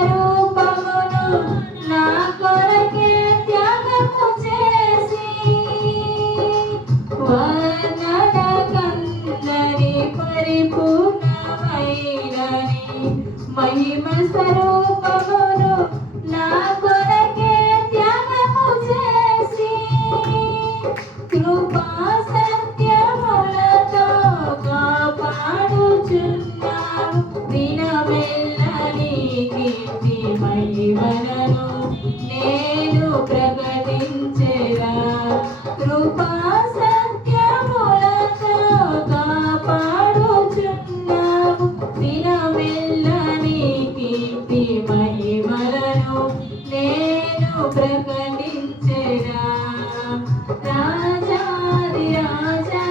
స్వరూపమును నా కొరకే త్యాగము చేసి వర్ణనకందరి పరిపూర్ణమైనని మహిమ స్వరూపమును నా కొరకే త్యాగము చేసి కృపా సత్యములతో కాపాడుచున్నావు దినమెల్ల నీ కీర్తి మహిమలను నేను ప్రకటించెదా కృపా సత్యములతో కాపాడుచున్నావు దినమెల్ల నీ కీర్తి మహిమలను నేను ప్రకటించెదా రాజాది రాజా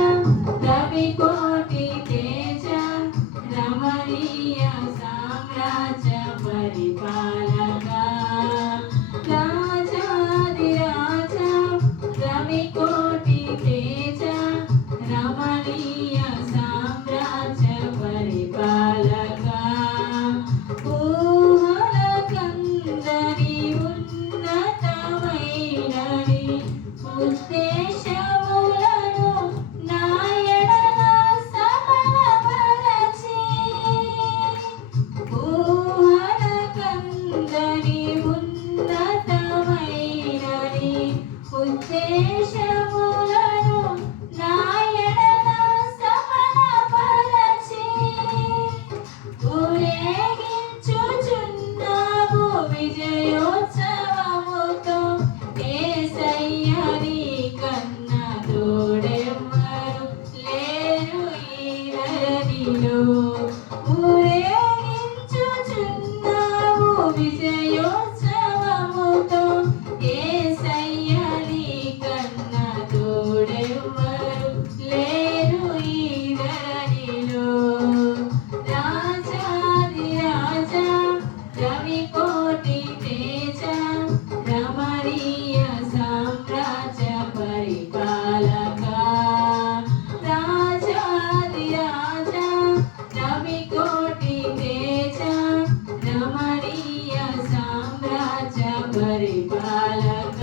రవికోటి తేజ రమణీయ సామ్రాజ్య పరిపాలక రాజాది రాజా రవికోటి తేజ రమణీయ సామ్రాజ్య పరిపాలక ఊహలకందరి ఉన్నతమైనని ఉద్దేశములను నా ఎడల సఫలపరచి ఊహలకందరి ఉన్నతమైనని ఉద్దేశములను నా ఎడల సఫలపరచి ఊరేగించుచున్నావు విజయోత్సవముతో యేసయ్య నీ కన్న తోడెవ్వరు లేరు ఈ ధరణిలో ఊరేగించుచున్నావు విజయోత్సవముతో యేసయ్య నీ కన్న తోడెవ్వరు లేరు ఈ ధరణిలో రాజాది రాజా రవికోటి తేజ రమణీయ సామ్రాజ్య పరిపాలక రాజాది రాజా రవికోటి తేజ రమణీయ సామ్రాజ్య పరిపాలక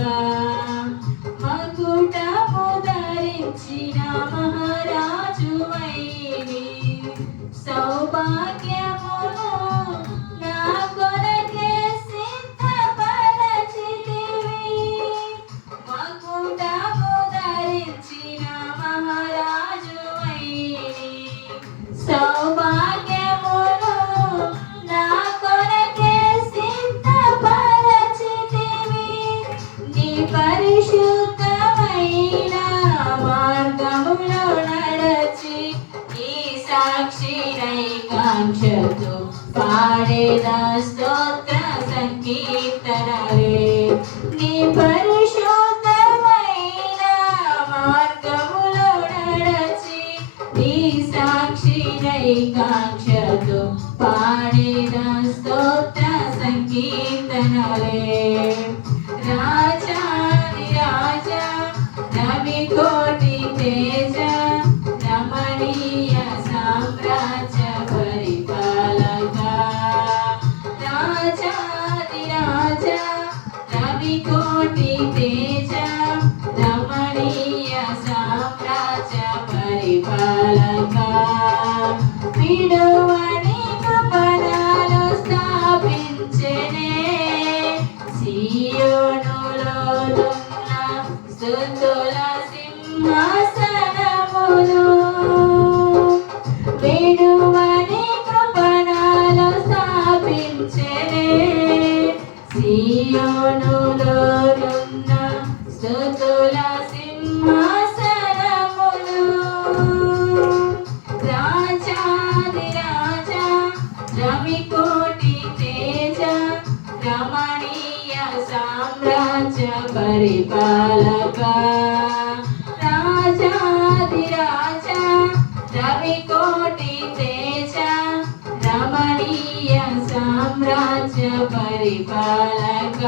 మకుటము ధరించిన మహారాజువైని సౌభాగ్యమును నా కొరకే సిద్ధపరచితివి మకుటము ధరించిన మహారాజువైని సౌభాగ్యమును నా కొరకే సిద్ధపరచితివి నీ పరిశుద్ధమైన మార్గములో నడచి ఈ సాక్షినై కాంక్షతో పాడేదా స్తోత్ర సంకీర్తనలే నీ పరిశుద్ధమైన మార్గములో నడచి ఈ సాక్షినై కాంక్షతో పాడేదా స్తోత్ర సంకీర్తనలే రాజాది రాజా రవికోటి తేజ రమణీయ సామ్రాజ్య పరిపాలక రాజాది రాజా రవికోటి తేజ రమణీయ సామ్రాజ్య పరిపాలక విడువని కృపణాలు స్థాపించెనే సీయోనులోనున్న స్తుతుల సింహాసనములు విడువని కృపణాలు స్థాపించెనే సీయోనులోనున్న స్తుతుల సింహాసనములు రాజాది రాజా రవికోటి తేజ రమణీయ సామ్రాజ్య పరిపాలక రాజాది రాజా రవికోటి తేజ రమణీయ సామ్రాజ్య పరిపాలక